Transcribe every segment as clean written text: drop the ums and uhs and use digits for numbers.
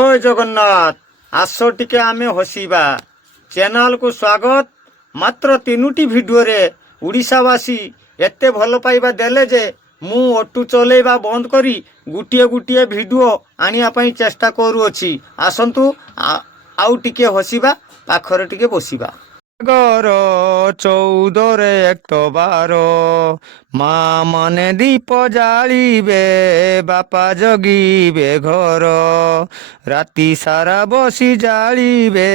জয় জগন্নাথ। আস টিকে আমি হসিবা চ্যানেলକୁ ସ୍ୱାଗତ। ମାତ୍ର 3ଟି ଭିଡ଼ିଓରେ ଓଡ଼ିଶାବାସୀ ଏତେ ଭଲ ପାଇବା ଦେଲେ ଯେ ମୁଁ ଅଟୋ ଚଲେଇବା ବନ୍ଦ କରି ଗୋଟିଏ ଭିଡ଼ିଓ ଆଣିବା ପାଇଁ ଚେଷ୍ଟା କରୁଅଛି। ଆସନ୍ତୁ ଆଉ ଟିକେ ହସିବା, ପାଖରେ ଟିକେ ବସିବା। ସାଗର 14ରେ ଅକ୍ଟୋବର, ମା ମାନେ ଦୀପ ଜାଳିବେ, ବାପା ଜଗିବେ ଘର, ରାତି ସାରା ବସି ଜାଳିବେ,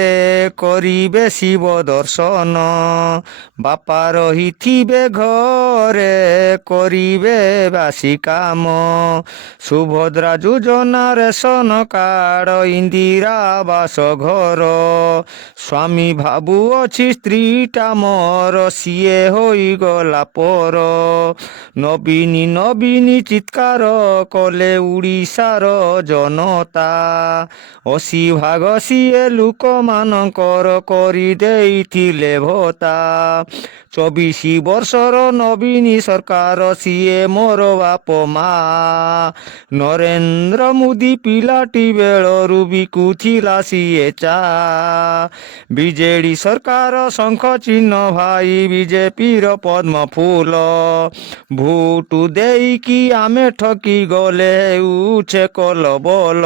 କରିବେ ଶିବ ଦର୍ଶନ, ବାପା ରହିଥିବେ ଘରେ, କରିବେ ବାସି କାମ, ସୁଭଦ୍ରା ଯୋଜନା ରେସନ କାର୍ଡ, ଇନ୍ଦିରା ଆବାସ ଘର, ସ୍ୱାମୀ ଭାବୁଅଛି ସ୍ତ୍ରୀଟା ମୋର, ସିଏ ହୋଇଗଲା ପର, ନବୀନ ଚିତ୍କାର କଲେ ଓଡ଼ିଶାର ଜନତା, 80 ଭାଗ ସିଏ ଲୋକମାନଙ୍କର କରିଦେଇଥିଲେ ଭତ୍ତା, 24 ବର୍ଷର ନବୀନ ସରକାର, ସିଏ ମୋର ବାପ ମା, ନରେନ୍ଦ୍ର ମୋଦି ପିଲାଟି ବେଳରୁ ବିକୁଥିଲା ସିଏ ଚା, ବିଜେଡି ସରକାର ଶଙ୍ଖ ଚିହ୍ନ ଭାଇ, ବିଜେପିର ପଦ୍ମ ଫୁଲ, ଭୋଟ ଦେଇକି ଆମେ ଠକି ଗଲେ ହେଉଛେ କଲବଲ,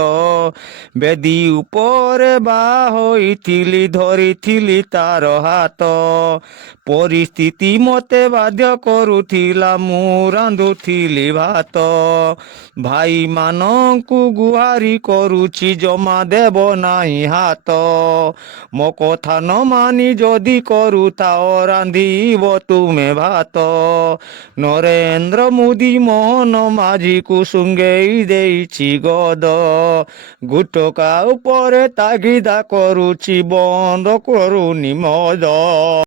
ବେଦି ଉପରେ ବାହା ହୋଇଥିଲି, ଧରିଥିଲି ତାର ହାତ, ପରିସ୍ଥିତି ମୋତେ ବାଧ୍ୟ କରୁଥିଲା, ମୁଁ ରାନ୍ଧୁଥିଲି ଭାତ, ଭାଇମାନଙ୍କୁ ଗୁହାରି କରୁଛି, ଜମା ଦେବ ନାହିଁ ହାତ, ମୋ କଥା ନ ମାନି ଯଦି କରୁଥାଅ, ରାନ୍ଧିବ ତୁମେ ଭାତ, ନରେନ୍ଦ୍ର ମୋଦି ମୋହନ ମାଝିକୁ ଶୁଙ୍ଗେଇ ଦେଇଛି ଗଦ, ଗୁଟକା ଉପରେ ତାଗିଦା କରୁଛି, ବନ୍ଦ କରୁନି ମଦ।